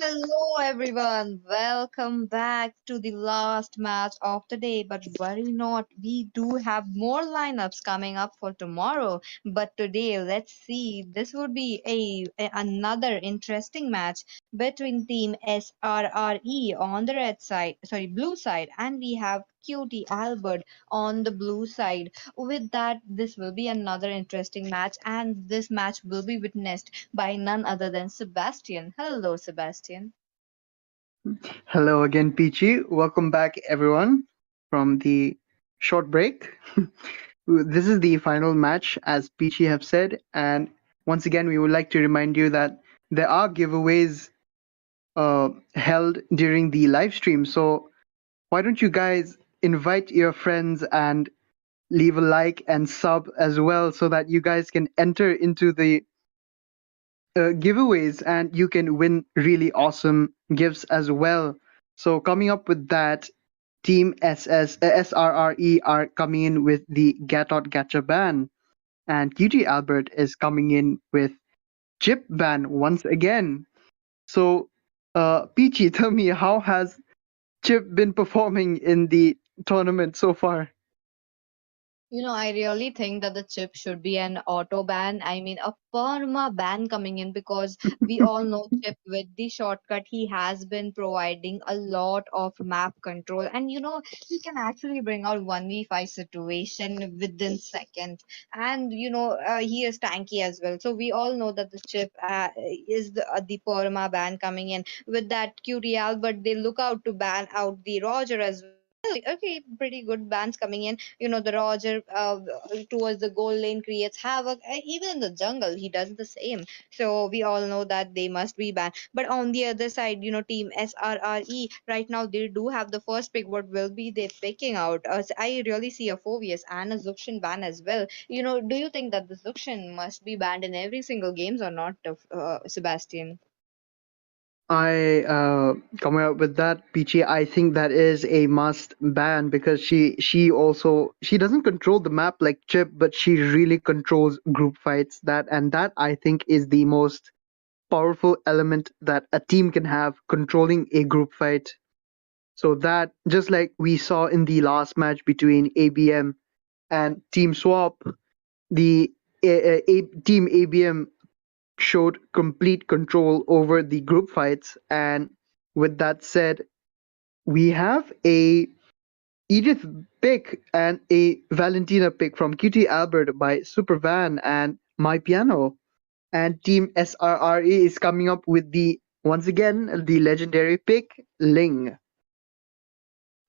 Hello, everyone. Welcome back to the last match of the day. But worry not, we do have more lineups coming up for tomorrow. But today, let's see. This would be another interesting match between Team SRRE on the red side, sorry, blue side, and we have Cutie Albert on the blue side. With that, this will be another interesting match, and this match will be witnessed by none other than Sebastian. Hello, Sebastian. Hello again, Peachy. Welcome back, everyone, from the short break. This is the final match, as Peachy have said, and once again, we would like to remind you that there are giveaways held during the live stream. So why don't you guys invite your friends and leave a like and sub as well, so that you guys can enter into the giveaways and you can win really awesome gifts as well. So coming up with that, Team SRRE are coming in with the Get Out Gacha ban, and QT Albert is coming in with Chip ban once again. So, Peachy, tell me, how has Chip been performing in the tournament so far? I really think that the chip should be an auto ban. I mean, a perma ban coming in because we all know Chip with the shortcut, he has been providing a lot of map control. And he can actually bring out 1v5 situation within seconds. And he is tanky as well. So we all know that the chip is the perma ban coming in. With that QT Albert, they look out to ban out the Roger as well. Okay, pretty good bans coming in. The Roger towards the goal lane creates havoc. Even in the jungle, he does the same. So we all know that they must be banned. But on the other side, Team SRRE right now they do have the first pick. What will be they picking out? I really see a Phobius and a Zuxian ban as well. Do you think that the Zuxian must be banned in every single games or not, Sebastian? I coming up with that, Peachy. I think that is a must ban because she doesn't control the map like Chip, but she really controls group fights. That I think is the most powerful element that a team can have, controlling a group fight. So that, just like we saw in the last match between ABM and Team Swap, the Team ABM showed complete control over the group fights. And with that said, we have a Edith pick and a Valentina pick from QT Albert by Supervan and My Piano. And Team SRRE is coming up with the, once again, the legendary pick, Ling.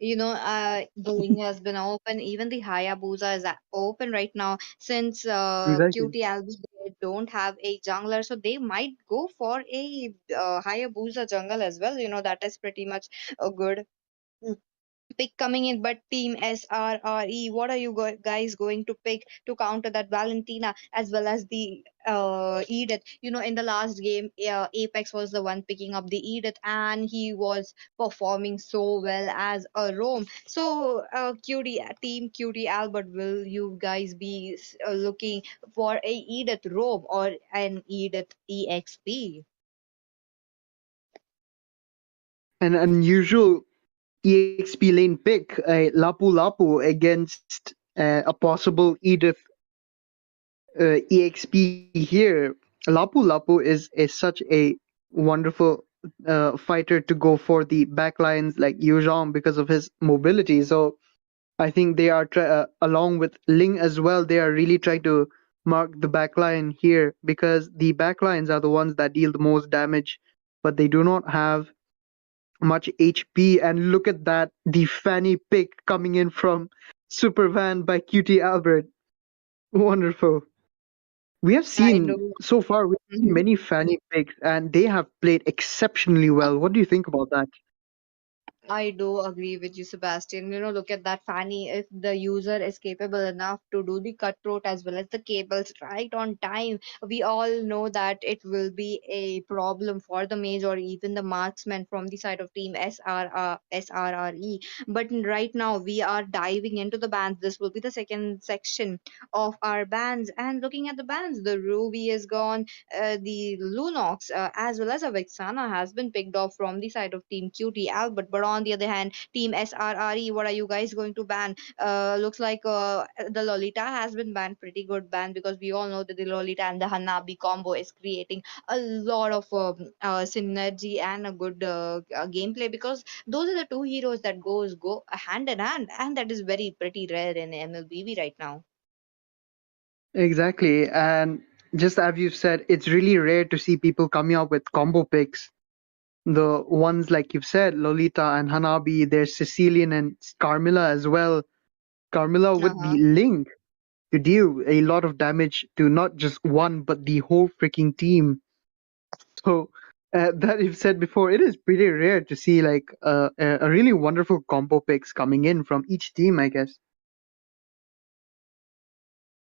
The link has been open. Even the Hayabusa is open right now since Exactly. QT Albi they don't have a jungler, so they might go for a Hayabusa jungle as well. That is pretty much a good pick coming in. But Team SRRE, what are you guys going to pick to counter that Valentina as well as the Edith? In the last game, Apex was the one picking up the Edith, and he was performing so well as a roam. So, Team QT Albert, will you guys be looking for a Edith roam or an Edith EXP? An unusual EXP lane pick, a Lapu Lapu against a possible Edith EXP here. Lapu Lapu is such a wonderful fighter to go for the backlines like Yuzhong because of his mobility. So I think they are along with Ling as well. They are really trying to mark the backline here because the backlines are the ones that deal the most damage, but they do not have much HP. And look at that, the Fanny pick coming in from Supervan by QT Albert. Wonderful. We have I seen know. so far, we've seen many Fanny picks, and they have played exceptionally well. What do you think about that? I do agree with you, Sebastian. Look at that Fanny. If the user is capable enough to do the cutthroat as well as the cables right on time, we all know that it will be a problem for the mage or even the marksman from the side of team SRRE. But right now, we are diving into the bands. This will be the second section of our bands. And looking at the bands, the Ruby is gone, the Lunox, as well as a Vexana has been picked off from the side of Team Cutie Albert. But on the other hand, Team SRRE, what are you guys going to ban? Looks like the Lolita has been banned, pretty good ban, because we all know that the Lolita and the Hanabi combo is creating a lot of synergy and a good gameplay, because those are the two heroes that go hand in hand, and that is very pretty rare in MLBB right now. Exactly. And just as you've said, it's really rare to see people coming up with combo picks. The ones like you've said, Lolita and Hanabi, there's Sicilian and Carmilla as well. Carmilla with the Uh-huh. Link to deal a lot of damage to not just one but the whole freaking team. So that you've said before, it is pretty rare to see like a really wonderful combo picks coming in from each team, I guess.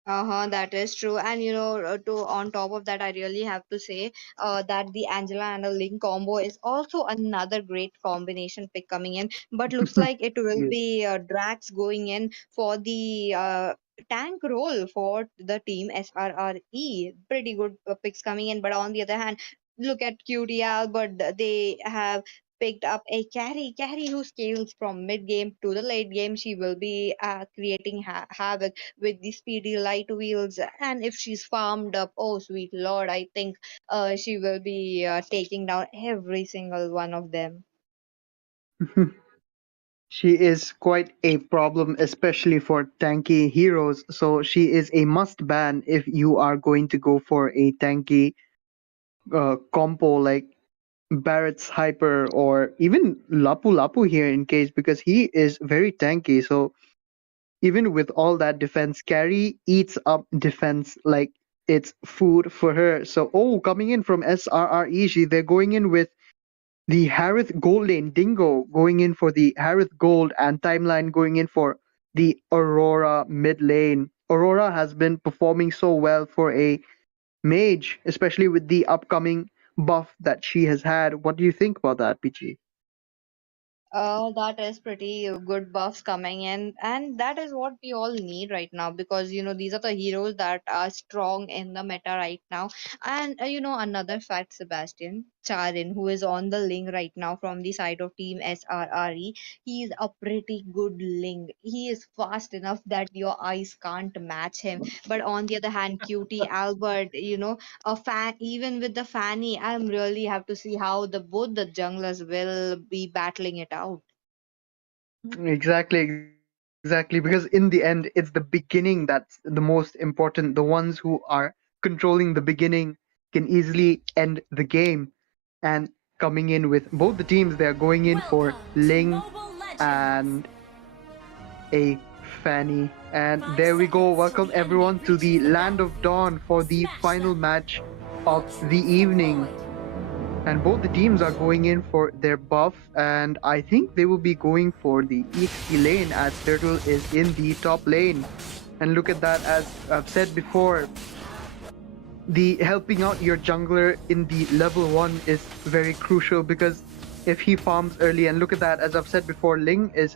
Uh-huh, that is true. And to on top of that, I really have to say that the Angela and a Link combo is also another great combination pick coming in. But looks like it will Yes. be Drax going in for the tank role for the team SRRE. Pretty good picks coming in. But on the other hand, look at QT Albert. They have picked up a carry who scales from mid game to the late game. She will be creating havoc with the speedy light wheels, and if she's farmed up, oh sweet lord, I think she will be taking down every single one of them. She is quite a problem, especially for tanky heroes. So she is a must ban if you are going to go for a tanky compo like Barrett's Hyper or even Lapu Lapu here in case, because he is very tanky. So even with all that defense, Carrie eats up defense like it's food for her. So coming in from SRRE, they're going in with the Harith Gold lane, Dingo going in for the Harith Gold, and Timeline going in for the Aurora mid lane. Aurora has been performing so well for a mage, especially with the upcoming buff that she has had. What do you think about that, PG? That is pretty good buffs coming in, and that is what we all need right now, because these are the heroes that are strong in the meta right now. And another fact, Sebastian Charin, who is on the link right now from the side of Team SRRE, he is a pretty good link. He is fast enough that your eyes can't match him. But on the other hand, Cutie Albert, a fan, even with the Fanny, I'm really have to see how the both the junglers will be battling it out. Exactly, because in the end, it's the beginning that's the most important. The ones who are controlling the beginning can easily end the game. And coming in with both the teams, they're going in for Welcome to Ling Mobile Legends! and a Fanny. And 5 there we go. seconds till Welcome the enemy everyone to the reaches the Land of battlefield. Dawn for the Smash final them! match of Launch the evening. destroyed! And both the teams are going in for their buff, and I think they will be going for the EXP lane as Turtle is in the top lane. And look at that, as I've said before, the helping out your jungler in the level 1 is very crucial, because if he farms early, and look at that, as I've said before, Ling is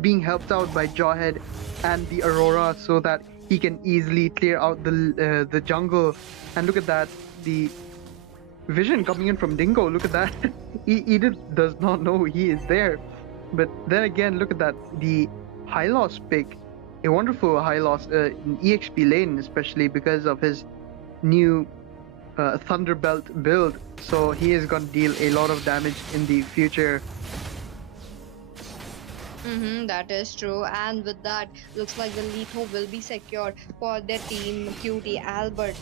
being helped out by Jawhead and the Aurora so that he can easily clear out the jungle. And look at that, the vision coming in from Dingo. Look at that. Edith does not know he is there. But then again, look at that. The high loss pick, a wonderful high loss in EXP lane, especially because of his new Thunderbelt build. So he is going to deal a lot of damage in the future. That is true. And with that, looks like the Letho will be secured for their team Cutie Albert.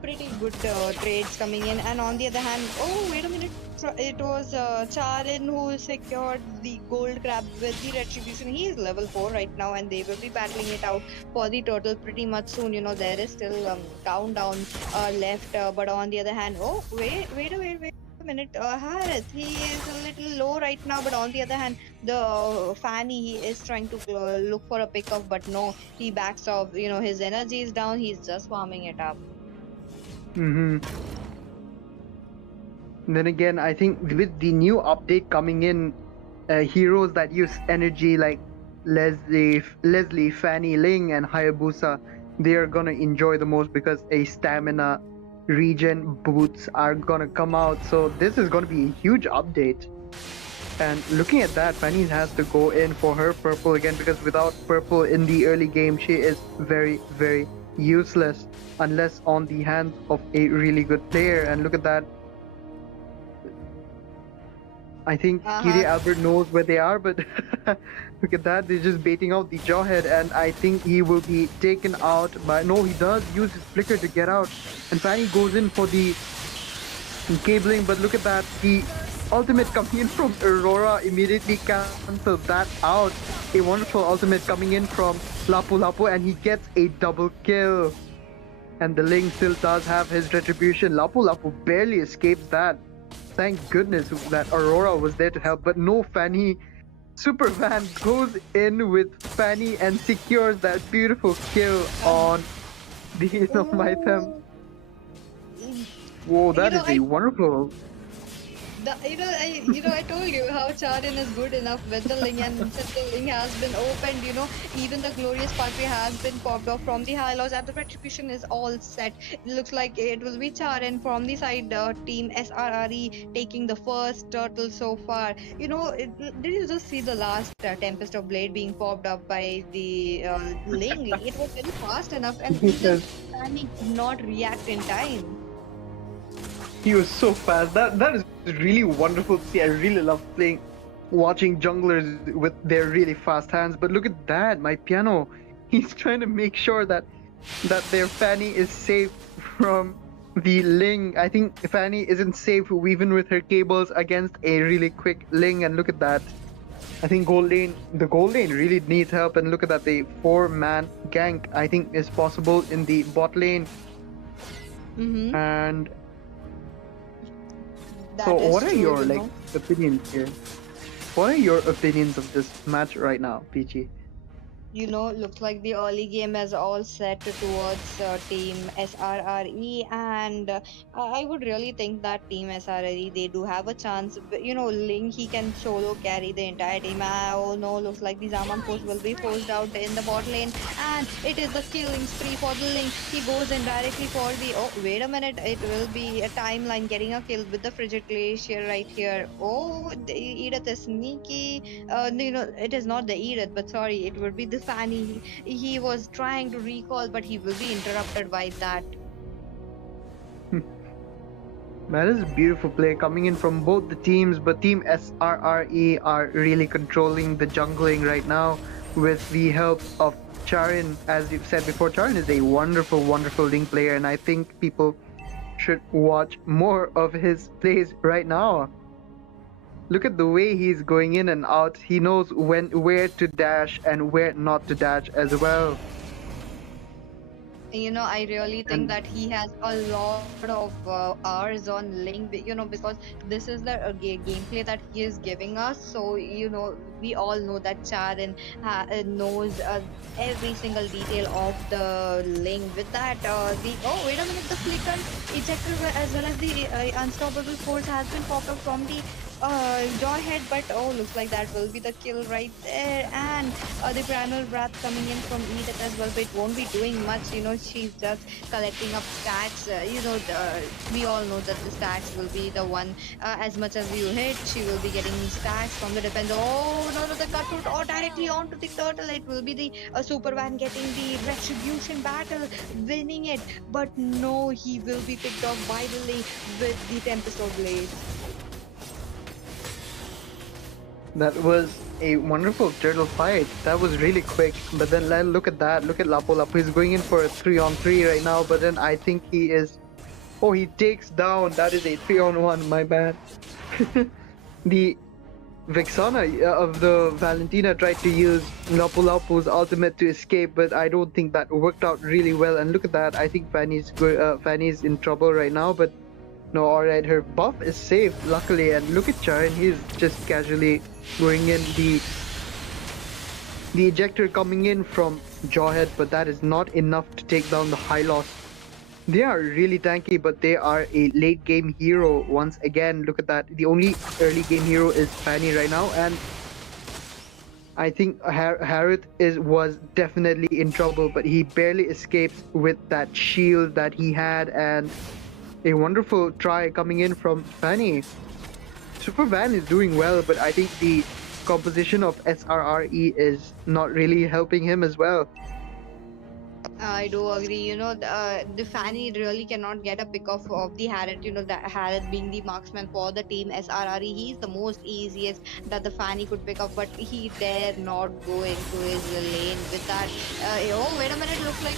Pretty good trades coming in. And on the other hand, oh, wait a minute. It was Charin who secured the gold crab with the retribution. He is level 4 right now, and they will be battling it out for the turtle pretty much soon. There is still countdown left. But on the other hand, oh, wait. minute, Harith, he is a little low right now, but on the other hand, the Fanny, he is trying to look for a pickoff, but no, he backs off. His energy is down. He's just warming it up. Mm-hmm. Then again, I think with the new update coming in, heroes that use energy like Leslie, Fanny, Ling, and Hayabusa, they are gonna enjoy the most because a stamina regen boots are gonna come out. So this is gonna be a huge update. And looking at that, Fanny has to go in for her purple again because without purple in the early game, she is very, very useless unless on the hands of a really good player. And look at that. I think Cutie Uh-huh. Elbert knows where they are, but look at that. They're just baiting out the Jawhead, and I think he will be taken out by. No, he does use his flicker to get out. And Fanny goes in for the cabling, but look at that. The ultimate coming in from Aurora immediately cancels that out. A wonderful ultimate coming in from Lapu Lapu, and he gets a double kill. And the Ling still does have his retribution. Lapu Lapu barely escapes that. Thank goodness that Aurora was there to help, but no Fanny. Superman goes in with Fanny and secures that beautiful kill Uh-huh. on the Mythem. Ooh. Whoa, You that know, is a I wonderful. I told you how Charin is good enough with the Ling, and since the Ling has been opened, even the glorious party has been popped off from the Hylos, and the retribution is all set. It looks like it will be Charin from the side team SRRE taking the first turtle so far. Did you just see the last Tempest of Blade being popped up by the Ling? It was very fast enough, and even Because Fanny could not react in time. he was so fast. That is really wonderful to see. I really love watching junglers with their really fast hands. But look at that, my piano. He's trying to make sure that their Fanny is safe from the Ling. I think Fanny isn't safe even with her cables against a really quick Ling. And look at that. I think the gold lane really needs help. And look at that, the 4-man gank I think is possible in the bot lane. Mm-hmm. And so, That is what are true, your opinions here? What are your opinions of this match right now, Peachy? Looks like the early game is all set towards team SRRE, and I would really think that team SRRE, they do have a chance. But, Ling, he can solo carry the entire team. Oh no, looks like the Zaman force will be forced out in the bot lane, and it is the killing spree for the Ling. He goes in directly for the. Oh, wait a minute, it will be a timeline getting a kill with the frigid glacier right here. Oh, the Edith is sneaky. No, it is not the Edith, but sorry, it would be the Fanny. He was trying to recall, but he will be interrupted by that. That is a beautiful play coming in from both the teams, but Team SRRE are really controlling the jungling right now with the help of Charin. As you've said before, Charin is a wonderful, wonderful Link player, and I think people should watch more of his plays right now. Look at the way he's going in and out. He knows where to dash and where not to dash as well. I really think And that he has a lot of hours on Link, because this is the gameplay that he is giving us. So, we all know that Charin knows every single detail of the Link. With that, oh, wait a minute, the flicker ejector as well as the unstoppable force has been popped up from the Joyhead, but oh, looks like that will be the kill right there. And the Primal Wrath coming in from Edith as well, but it won't be doing much. She's just collecting up stacks. We all know that the stacks will be the one. As much as you hit, she will be getting stacks from the defense. Oh no, the cutthroat or directly onto the turtle. It will be the Superman getting the retribution battle, winning it. But no, he will be picked off by the Link with the Tempest of Blade. that was a wonderful turtle fight. That was really quick. But then look at that. Look at Lapo Lapo. He's going in for a 3-on-3 right now. But then I think he is. Oh, he takes down. That is a 3-on-1. My bad. The Vexana of the Valentina tried to use Lapu Lapu's ultimate to escape, but I don't think that worked out really well. And look at that. I think Fanny's in trouble right now. But No, alright, her buff is safe, luckily, and look at Charin, he's just casually going in. The ejector coming in from Jawhead, but that is not enough to take down the Hylos. They are really tanky, but they are a late game hero once again. Look at that. The only early game hero is Fanny right now, and I think Harith was definitely in trouble, but he barely escapes with that shield that he had, and a wonderful try coming in from Fanny. Super Van is doing well, but I think the composition of SRRE is not really helping him as well. I do agree. The Fanny really cannot get a pick of the Harriet. That Harriet being the marksman for the team SRRE, he's the most easiest that the Fanny could pick up, but he dare not go into his lane with that. Oh, wait a minute! Looks like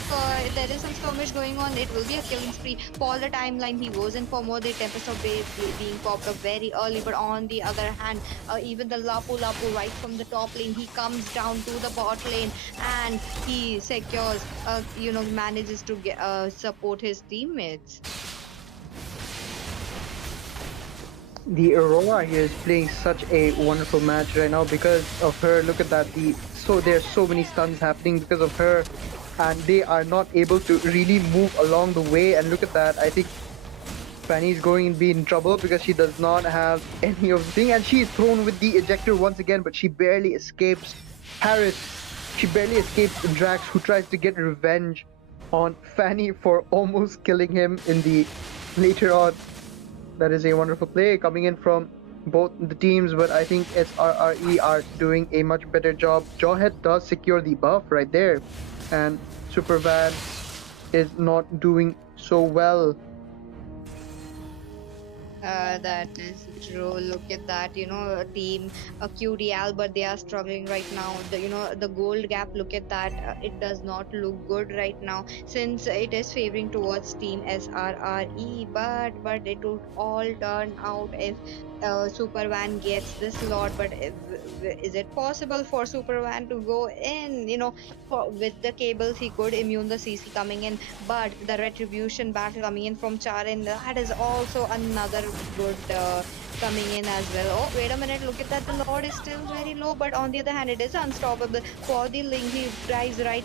there is some skirmish going on. It will be a killing spree for the timeline. He goes in for more. The Tempest of Day being popped up very early, but on the other hand, even the Lapu Lapu right from the top lane, he comes down to the bot lane and he secures manages to get support his teammates. The Aurora here is playing such a wonderful match right now because of her. Look at that. There's so many stuns happening because of her, and they are not able to really move along the way. And look at that. I think Fanny's going to be in trouble because she does not have any of the thing, and she is thrown with the ejector once again, but she barely escapes Harris. She barely escapes Drax, who tries to get revenge on Fanny for almost killing him in the later on. That is a wonderful play coming in from both the teams, but I think SRRE are doing a much better job. Jawhead does secure the buff right there, and Supervan is not doing so well. That is true. Look at that. Team Cutie Elbert, they are struggling right now. The gold gap. Look at that. It does not look good right now since it is favoring towards Team SRRE. But it would all turn out if Supervan gets this slot. But is it possible for Supervan to go in? With the cables, he could immune the CC coming in, but the retribution battle coming in from Charin, that is also another good coming in as well. Oh, wait a minute, look at that. The Lord is still very low, but on the other hand, it is unstoppable. For the Link, he drives right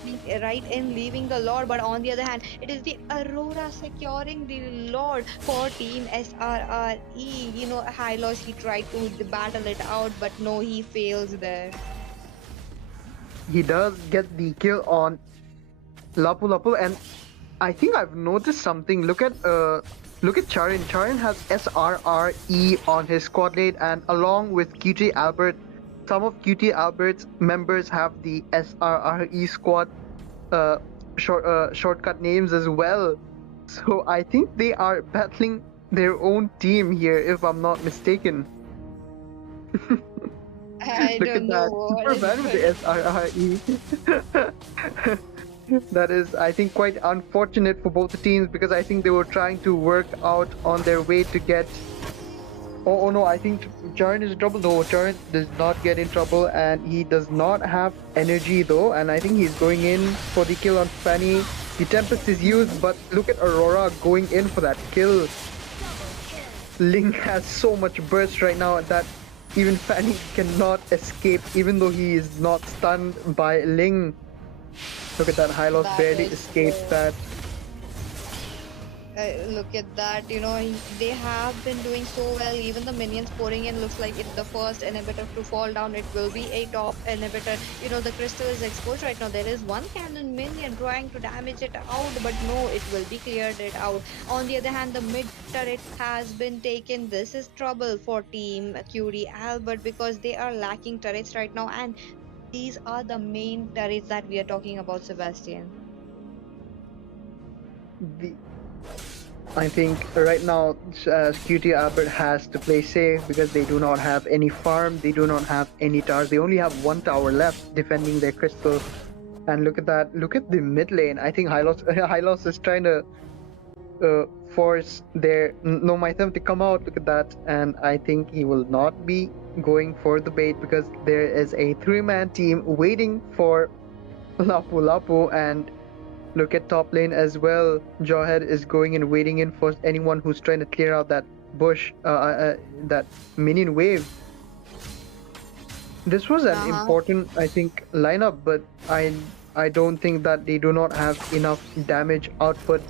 in, leaving the Lord, but on the other hand, it is the Aurora securing the Lord for Team SRRE. Hylos, he tried to battle it out, but no, he fails there. He does get the kill on Lapu Lapu, and I think I've noticed something. Look at Charin. Charin has SRRE on his squad lane, and along with Cutie Elbert, some of Cutie Elbert's members have the SRRE squad shortcut names as well. So I think they are battling their own team here, if I'm not mistaken. I Look at don't know that. what Super bad with the SRRE. That is, I think, quite unfortunate for both the teams because I think they were trying to work out on their way to get. Oh no, I think Charin is in trouble. No, Charin does not get in trouble, and he does not have energy though, and I think he's going in for the kill on Fanny. The Tempest is used, but look at Aurora going in for that kill. Ling has so much burst right now that even Fanny cannot escape, even though he is not stunned by Ling. Look at that, Hylos barely escapes that. Look at that, they have been doing so well. Even the minions pouring in looks like it's the first inhibitor to fall down. It will be a top inhibitor. The crystal is exposed right now. There is one cannon minion trying to damage it out, but no, it will be cleared it out. On the other hand, the mid turret has been taken. This is trouble for Team Cutie Elbert because they are lacking turrets right now, and these are the main turrets that we are talking about, Sebastian. I think right now Cutie Elbert has to play safe because they do not have any farm, they do not have any towers. They only have one tower left defending their crystal. And look at that, look at the mid lane. I think Hylos is trying to force their Nomatham to come out. Look at that. And I think he will not be going for the bait because there is a 3-man team waiting for Lapu Lapu, and Look at top lane as well. Jawhead is going and waiting in for anyone who's trying to clear out that bush, that minion wave. This was an Uh-huh. important, I think, lineup, but I don't think that they do not have enough damage output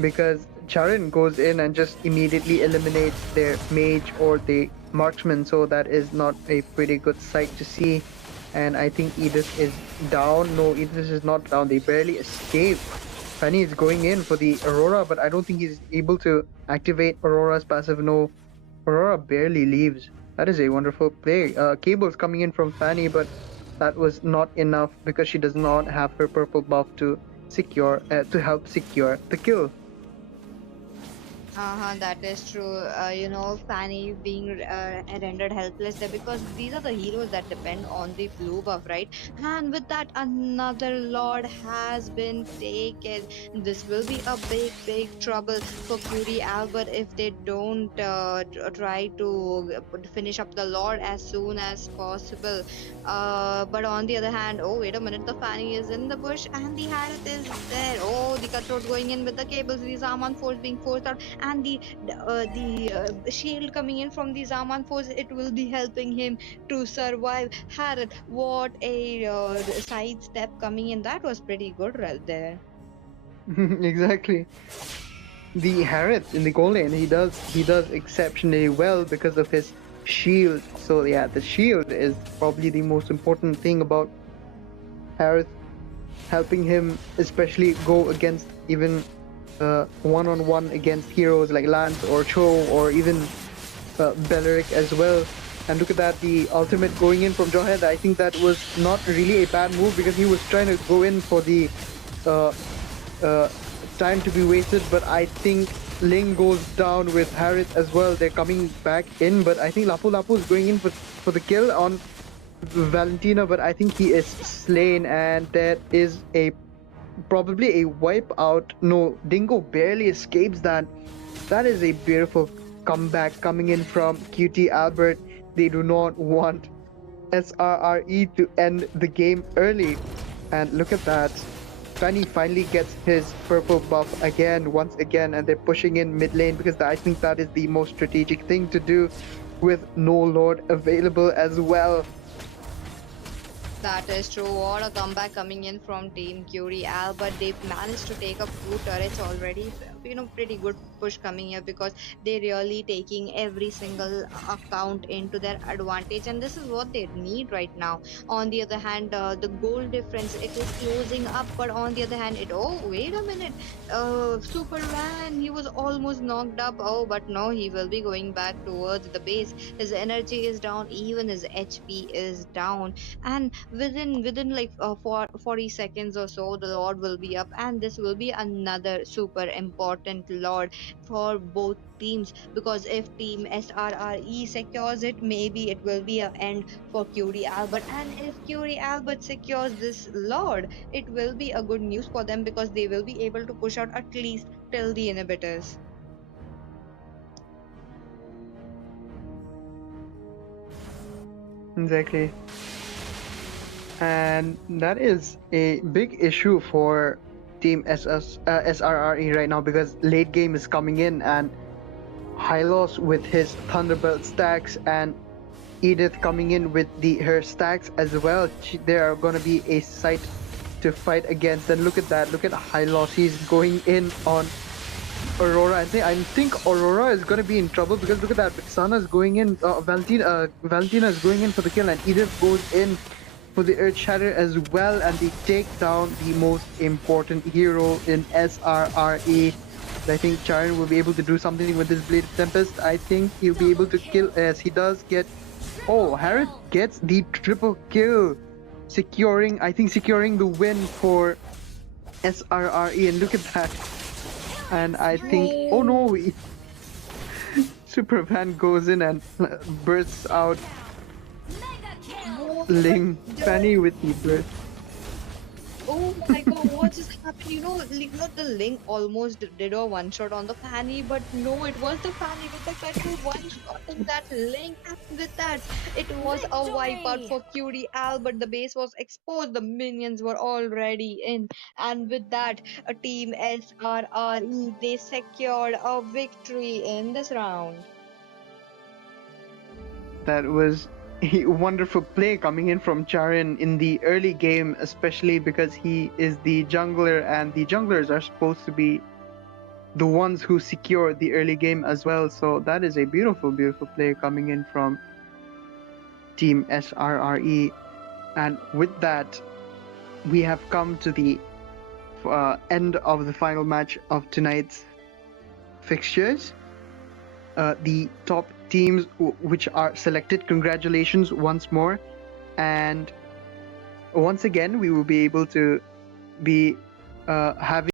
because Charin goes in and just immediately eliminates their mage or the marksman, so that is not a pretty good sight to see. And I think Edith is down. No, Edith is not down. They barely escape. Fanny is going in for the Aurora, but I don't think he's able to activate Aurora's passive. No, Aurora barely leaves. That is a wonderful play. Cable's coming in from Fanny, but that was not enough because she does not have her purple buff to help secure the kill. That is true. Fanny being rendered helpless there because these are the heroes that depend on the blue buff, right? And with that, another lord has been taken. This will be a big, big trouble for Cutie Albert if they don't try to finish up the lord as soon as possible. But on the other hand, oh, wait a minute, the Fanny is in the bush and the Harith is there. Oh, the cutthroat going in with the cables, the Zaman force being forced out, and the shield coming in from the Zaman force, it will be helping him to survive. Harith, what a side step coming in. That was pretty good right there. Exactly. The Harith in the goal lane, he does exceptionally well because of his shield. So yeah, the shield is probably the most important thing about Harith, helping him especially go against even one-on-one against heroes like Lance or Cho or even Belleric as well. And look at that, the ultimate going in from Jawhead. I think that was not really a bad move because he was trying to go in for the uh, uh, time to be wasted, but I think Ling goes down with Harith as well. They're coming back in, but I think Lapu Lapu is going in for the kill on Valentina, but I think he is slain, and there is a probably a wipe out. No, Dingo barely escapes that. That is a beautiful comeback coming in from Cutie Albert. They do not want SRRE to end the game early. And look at that. Fanny finally gets his purple buff again, once again, and they're pushing in mid lane because I think that is the most strategic thing to do with no Lord available as well. That is true. What a comeback coming in from Team Curie Al, but they've managed to take up two turrets already. Pretty good push coming here because they're really taking every single account into their advantage, and this is what they need right now. On the other hand, the goal difference, it is closing up, but on the other hand, oh, wait a minute, Superman, he was almost knocked up. Oh, but no, he will be going back towards the base. His energy is down, even his HP is down, and within like 40 seconds or so the lord will be up, and this will be another super important lord for both teams, because if team SRRE secures it, maybe it will be an end for Curie Albert, and if Curie Albert secures this lord, it will be a good news for them because they will be able to push out at least till the inhibitors. Exactly. And that is a big issue for Team SRRE right now because late game is coming in and Hylos with his Thunderbolt stacks and Edith coming in with her stacks as well. They are going to be a sight to fight against. And look at that. Look at Hylos. He's going in on Aurora. I think Aurora is going to be in trouble because look at that. Vixana is going in. Valentina is going in for the kill, and Edith goes in for the Earth Shatter as well, and they take down the most important hero in SRRE. I think Charin will be able to do something with this Blade of Tempest. I think he'll be able to kill as he does get. Oh, Harith gets the triple kill, securing the win for SRRE. And look at that. And I think, oh no, Superman goes in and bursts out Ling Fanny with the burst. Oh my God, what just happened? The Link almost did a one shot on the Fanny, but no, it was the Fanny with the Cutie one shotting that Link. And with that, it was a wipeout Victory! for Cutie Albert. The base was exposed, the minions were already in, and with that, a team SRRE they secured a victory in this round. That was a wonderful play coming in from Charin in the early game, especially because he is the jungler, and the junglers are supposed to be the ones who secure the early game as well. So that is a beautiful, beautiful play coming in from Team SRRE. And with that, we have come to the end of the final match of tonight's fixtures. The top teams which are selected, congratulations once more. And once again, we will be able to be having